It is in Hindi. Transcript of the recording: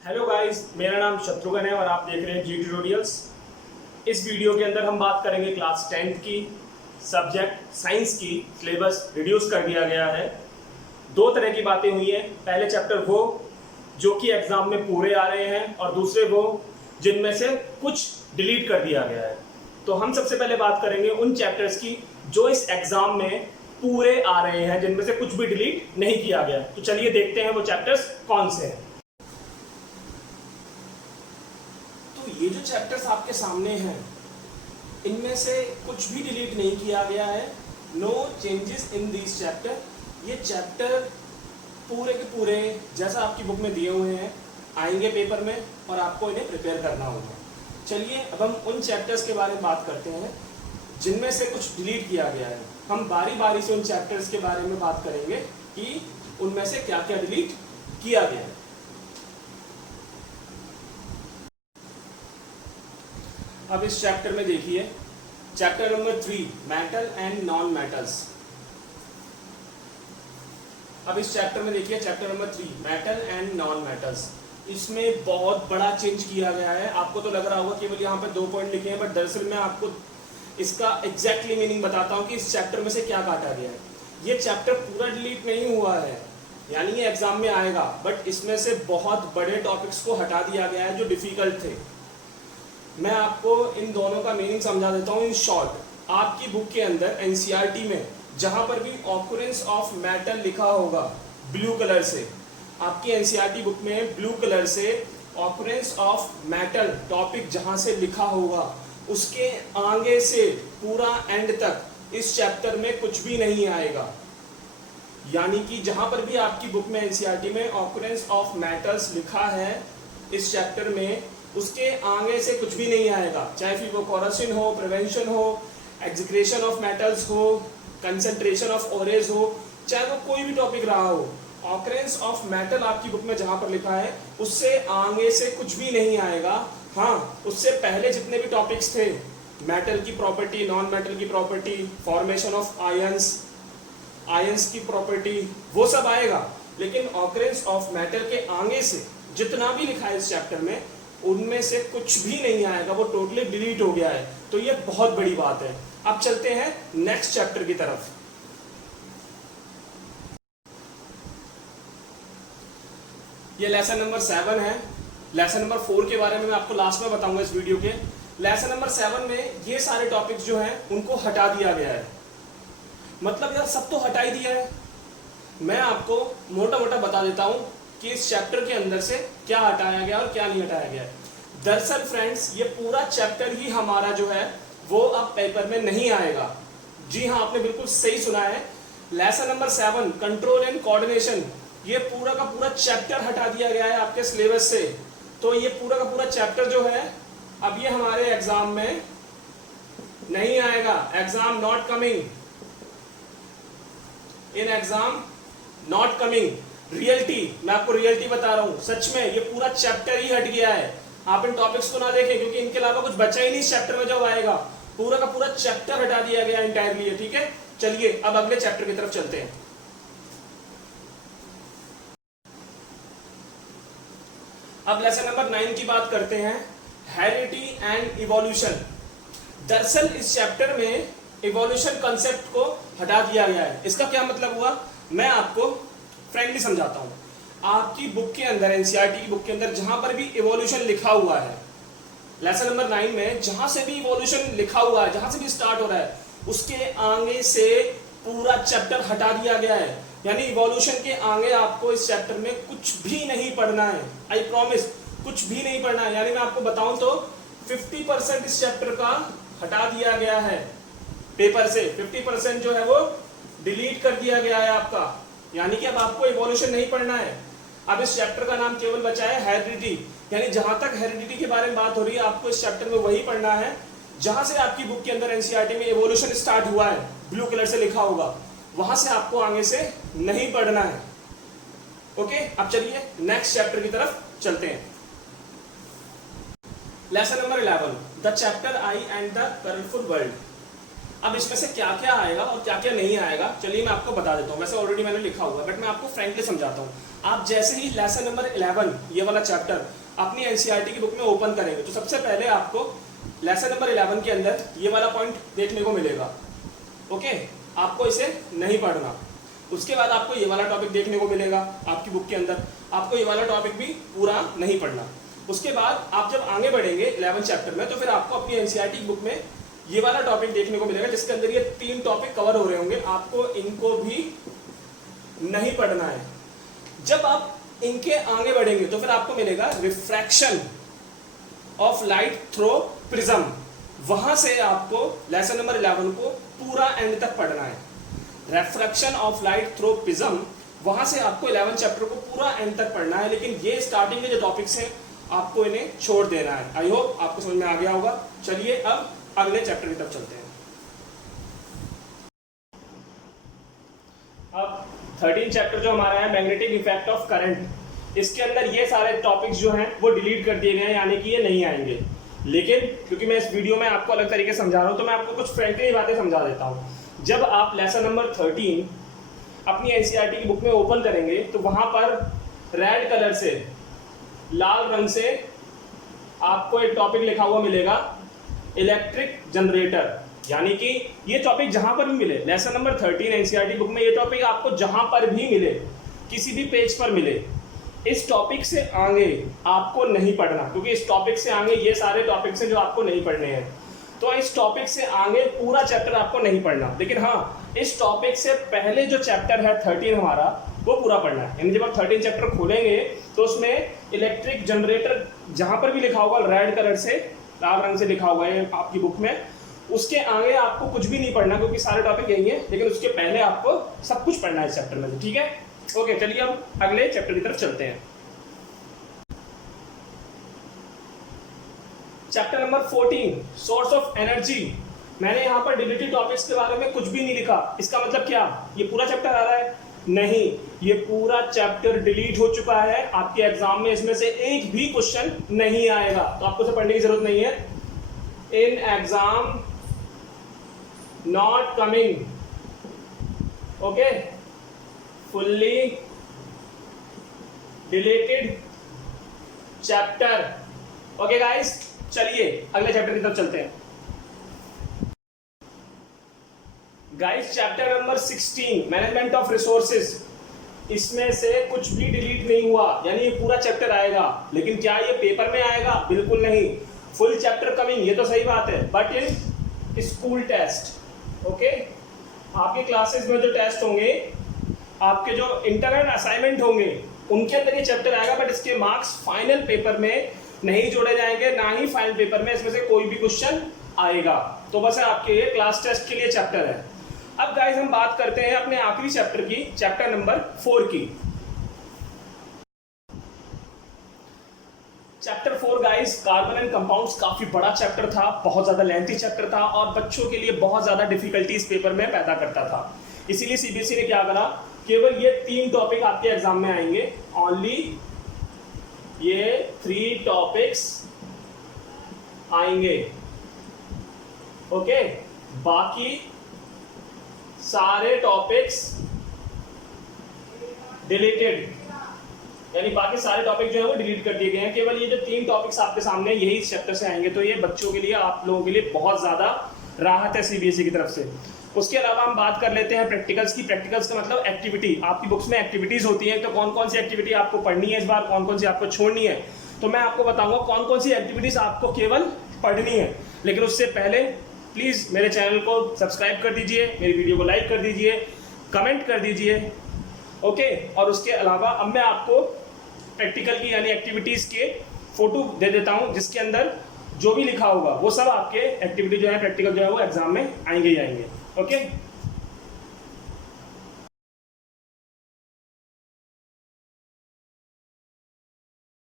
हेलो गाइस, मेरा नाम शत्रुघ्न है और आप देख रहे हैं जी ट्यूटोरियल्स। इस वीडियो के अंदर हम बात करेंगे क्लास 10th की सब्जेक्ट साइंस की। सिलेबस रिड्यूस कर दिया गया है। दो तरह की बातें हुई हैं। पहले चैप्टर वो जो कि एग्जाम में पूरे आ रहे हैं और दूसरे वो जिनमें से कुछ डिलीट कर दिया गया है। तो हम सबसे पहले बात करेंगे उन चैप्टर्स की जो इस एग्जाम में पूरे आ रहे हैं, जिनमें से कुछ भी डिलीट नहीं किया गया। तो चलिए देखते हैं वो चैप्टर्स कौन से हैं। तो ये जो चैप्टर्स आपके सामने हैं, इनमें से कुछ भी डिलीट नहीं किया गया है। No changes in this chapter. ये चैप्टर पूरे के पूरे जैसा आपकी बुक में दिए हुए हैं आएंगे पेपर में और आपको इन्हें प्रिपेयर करना होगा। चलिए अब हम उन चैप्टर्स के बारे में बात करते हैं जिनमें से कुछ डिलीट किया गया है। हम बारी बारी से उन चैप्टर्स के बारे में बात करेंगे कि उनमें से क्या क्या डिलीट किया गया है। अब इस चैप्टर में देखिए, chapter number 3 metal and non metals. अब इस चैप्टर में देखिए chapter number 3 metal and non metals. इसमें बहुत बड़ा चेंज किया गया है। आपको तो लग रहा होगा केवल यहाँ पे 2 पॉइंट लिखे हैं, बट दरअसल मैं आपको इसका एग्जैक्टली मीनिंग बताता हूँ कि इस चैप्टर में से क्या काटा गया है। ये चैप्टर पूरा डिलीट नहीं हुआ है, यानी ये एग्जाम में आएगा, बट इसमें से बहुत बड़े टॉपिक्स को हटा दिया गया है जो डिफिकल्ट थे। मैं आपको इन दोनों का मीनिंग समझा देता हूँ इन शॉर्ट। आपकी बुक के अंदर एनसीईआरटी में जहां पर भी ऑकरेंस ऑफ मेटल लिखा होगा ब्लू कलर से, आपकी एनसीईआरटी बुक में ब्लू कलर से ऑकरेंस ऑफ मेटल टॉपिक जहां से लिखा होगा, उसके आगे से पूरा एंड तक इस चैप्टर में कुछ भी नहीं आएगा। यानी कि जहां पर भी आपकी बुक में एनसीईआरटी में ऑकरेंस ऑफ मेटल्स लिखा है इस चैप्टर में, उसके आगे से कुछ भी नहीं आएगा। चाहे फिर वो कोरोशन हो, प्रिवेंशन हो, एग्जीक्रेशन ऑफ मेटल्स हो, कंसंट्रेशन ऑफ ओरेज हो, चाहे वो कोई भी टॉपिक रहा हो, ऑकरेंस ऑफ मेटल आपकी बुक में जहां पर लिखा है उससे आगे से कुछ भी नहीं आएगा। हाँ, उससे पहले जितने भी टॉपिक्स थे, मेटल की प्रॉपर्टी, नॉन मेटल की property, formation of ions, ions की प्रॉपर्टी, वो सब आएगा। लेकिन ऑकरेंस ऑफ मेटल के आगे से जितना भी लिखा है इस चैप्टर में, उनमें से कुछ भी नहीं आएगा, वो टोटली डिलीट हो गया है। तो ये बहुत बड़ी बात है। अब चलते हैं नेक्स्ट चैप्टर की तरफ। ये लेसन नंबर 7 है। लेसन नंबर 4 के बारे में मैं आपको लास्ट में बताऊंगा इस वीडियो के। लेसन नंबर 7 में ये सारे टॉपिक्स जो हैं उनको हटा दिया गया है। मतलब यार सब तो हटा ही दिया है। मैं आपको मोटा मोटा बता देता हूं कि इस चैप्टर के अंदर से क्या हटाया गया और क्या नहीं हटाया गया। दरअसल फ्रेंड्स, ये पूरा चैप्टर ही हमारा जो है वो अब पेपर में नहीं आएगा। जी हाँ, आपने बिल्कुल सही सुना है। Lesson number 7 control and coordination, ये पूरा का पूरा चैप्टर हटा दिया गया है आपके सिलेबस से। तो ये पूरा का पूरा चैप्टर जो है अब ये हमारे एग्जाम में नहीं आएगा। Exam not coming, in exam not coming. Reality, मैं आपको रियलिटी बता रहा हूं, सच में ये पूरा चैप्टर ही हट गया है। आप इन टॉपिक्स को ना देखें क्योंकि इनके अलावा कुछ बचा ही नहीं इस चैप्टर में। जब आएगा पूरा का पूरा चैप्टर हटा दिया गया इंटायरली, ठीक है। चलिए अब अगले चैप्टर की तरफ चलते हैं। अब लेसन नंबर 9 की बात करते हैं, हेरिडिटी एंड इवोल्यूशन। दरअसल इस चैप्टर में इवोल्यूशन कॉन्सेप्ट को हटा दिया गया है। इसका क्या मतलब हुआ, मैं आपको फ्रेंडली समझाता हूं। आपकी बुक के अंदर, एनसीईआरटी की बुक के अंदर जहां पर भी इवोल्यूशन लिखा हुआ है, लेसन नंबर 9 में जहां से भी इवोल्यूशन लिखा हुआ है, जहां से भी स्टार्ट हो रहा है, उसके आगे से पूरा चैप्टर हटा दिया गया है। यानी इवोल्यूशन के आगे आपको इस चैप्टर में कुछ भी नहीं पढ़ना है। आई प्रॉमिस, कुछ भी नहीं पढ़ना है। यानी मैं आपको बताऊं तो 50% इस चैप्टर का हटा दिया गया है पेपर से। 50% जो है वो डिलीट कर दिया गया है आपका। यानी कि अब आपको इवोल्यूशन नहीं पढ़ना है। अब इस चैप्टर का नाम केवल बचा है हेरिडिटी। यानी जहां तक हेरिडिटी के बारे में बात हो रही है, आपको इस चैप्टर में वही पढ़ना है जहां से आपकी बुक के अंदर एनसीईआरटी में इवोल्यूशन स्टार्ट हुआ है, ब्लू कलर से लिखा होगा, वहां से आपको आगे से नहीं पढ़ना है। ओके, अब चलिए नेक्स्ट चैप्टर की तरफ चलते हैं। Lesson number 11 the chapter I and the colourful world. अब इसमें से क्या क्या आएगा और क्या क्या नहीं आएगा चलिए मैं आपको बता देता हूँ। वैसे ऑलरेडी मैंने लिखा हुआ है बट मैं आपको फ्रेंकली समझाता हूँ। आप जैसे ही लेसन नंबर 11 ये वाला चैप्टर अपनी एनसीईआरटी की बुक में ओपन करेंगे तो सबसे पहले आपको लेसन नंबर 11 के अंदर ये वाला पॉइंट देखने को मिलेगा। ओके, आपको इसे नहीं पढ़ना। उसके बाद आपको ये वाला टॉपिक देखने को मिलेगा आपकी बुक के अंदर, आपको ये वाला टॉपिक भी पूरा नहीं पढ़ना। उसके बाद आप जब आगे बढ़ेंगे 11 चैप्टर में तो फिर आपको अपनी एनसीईआरटी बुक में ये वाला टॉपिक देखने को मिलेगा जिसके अंदर ये 3 टॉपिक कवर हो रहे होंगे, आपको इनको भी नहीं पढ़ना है। जब आप इनके आगे बढ़ेंगे तो फिर आपको मिलेगा refraction of light through prism, वहां से आपको लेसन नंबर 11 को पूरा एंड तक पढ़ना है। Refraction of light through prism, वहां से आपको 11 चैप्टर को पूरा एंड तक पढ़ना है, लेकिन ये स्टार्टिंग के जो टॉपिक्स हैं आपको इन्हें छोड़ देना है। आई होप आपको समझ में आ गया होगा। चलिए अब अगले चैप्टर की तरफ चलते हैं। अब 13 चैप्टर जो हमारा है मैग्नेटिक इफेक्ट ऑफ करंट, इसके अंदर ये सारे टॉपिक्स जो हैं वो डिलीट कर दिए गए हैं, यानी कि ये नहीं आएंगे। लेकिन क्योंकि मैं इस वीडियो में आपको अलग तरीके से समझा रहा हूं तो मैं आपको कुछ फ्रेंकली बातें समझा देता हूं। जब आप लेसन नंबर 13 अपनी एनसीईआरटी की बुक में ओपन करेंगे तो वहां पर रेड कलर से, लाल रंग से आपको एक टॉपिक लिखा हुआ मिलेगा इलेक्ट्रिक जनरेटर, यानी कि ये टॉपिक जहां पर भी मिले लेसन नंबर 13 एनसीईआरटी बुक में, ये टॉपिक आपको जहां पर भी मिले, किसी भी पेज पर मिले, इस टॉपिक से आगे आपको नहीं पढ़ना, क्योंकि इस टॉपिक से आगे ये सारे टॉपिक्स हैं जो आपको नहीं पढ़ने हैं। तो इस टॉपिक से आगे पूरा चैप्टर आपको नहीं पढ़ना, लेकिन हाँ इस टॉपिक से पहले जो चैप्टर है 13 हमारा वो पूरा पढ़ना है। यानी जब आप 13 चैप्टर खोलेंगे तो उसमें इलेक्ट्रिक जनरेटर जहां पर भी लिखा होगा रेड कलर से, लाल रंग से लिखा हुआ है आपकी बुक में, उसके आगे आपको कुछ भी नहीं पढ़ना क्योंकि सारे टॉपिक यही है, लेकिन उसके पहले आपको सब कुछ पढ़ना है इस चैप्टर में। ठीक है, ओके, चलिए अब अगले चैप्टर की तरफ चलते हैं। Chapter number 14 source of energy. मैंने यहाँ पर डिलीटेड टॉपिक्स के बारे में कुछ भी नहीं लिखा। इसका मतलब क्या, ये पूरा चैप्टर आ रहा है? नहीं, ये पूरा चैप्टर डिलीट हो चुका है। आपके एग्जाम में इसमें से एक भी क्वेश्चन नहीं आएगा, तो आपको इसे पढ़ने की जरूरत नहीं है। In exam not coming, okay, fully deleted chapter. Okay guys, चलिए अगले चैप्टर की तरफ चलते हैं। Guys chapter number 16 management of resources, इसमें से कुछ भी डिलीट नहीं हुआ, यानी ये पूरा चैप्टर आएगा। लेकिन क्या ये पेपर में आएगा? बिल्कुल नहीं। फुल चैप्टर कमिंग, ये तो सही बात है, but in school test. Okay, आपके क्लासेस में जो टेस्ट होंगे, आपके जो इंटरनल असाइनमेंट होंगे, उनके अंदर ये चैप्टर आएगा, बट इसके मार्क्स फाइनल पेपर में नहीं जोड़े जाएंगे, ना ही फाइनल पेपर में इसमें से कोई भी क्वेश्चन आएगा। तो बस आपके ये क्लास टेस्ट के लिए चैप्टर है। अब गाइस हम बात करते हैं अपने आखिरी चैप्टर की, चैप्टर नंबर 4 की। Chapter 4 guys carbon and compounds, काफी बड़ा चैप्टर था, बहुत ज्यादा लेंथी चैप्टर था और बच्चों के लिए बहुत ज्यादा डिफिकल्टीज पेपर में पैदा करता था। इसीलिए सीबीएसई ने क्या करा, केवल ये 3 टॉपिक आपके एग्जाम में आएंगे, ओनली ये 3 टॉपिक्स आएंगे। ओके, बाकी सारे टॉपिक्स डिलीटेड, यानी बाकी सारे टॉपिक जो है वो डिलीट कर दिए गए हैं। केवल ये जो 3 टॉपिक्स आपके सामने यही इस चैप्टर से आएंगे, तो ये बच्चों के लिए, आप लोगों के लिए बहुत ज्यादा राहत है सीबीएसई की तरफ से। उसके अलावा हम बात कर लेते हैं प्रैक्टिकल्स की। प्रैक्टिकल्स का मतलब एक्टिविटी, आपकी बुक्स में एक्टिविटीज होती है, तो कौन कौन सी एक्टिविटी आपको पढ़नी है इस बार, कौन कौन सी आपको छोड़नी है, तो मैं आपको बताऊंगा कौन कौन सी एक्टिविटीज आपको केवल पढ़नी है। लेकिन उससे पहले प्लीज मेरे चैनल को सब्सक्राइब कर दीजिए, मेरी वीडियो को लाइक कर दीजिए, कमेंट कर दीजिए। ओके, और उसके अलावा अब मैं आपको प्रैक्टिकल की यानी एक्टिविटीज के फोटो दे देता हूं, जिसके अंदर जो भी लिखा होगा वो सब आपके एक्टिविटी जो है, प्रैक्टिकल जो है वो एग्जाम में आएंगे ही आएंगे। ओके।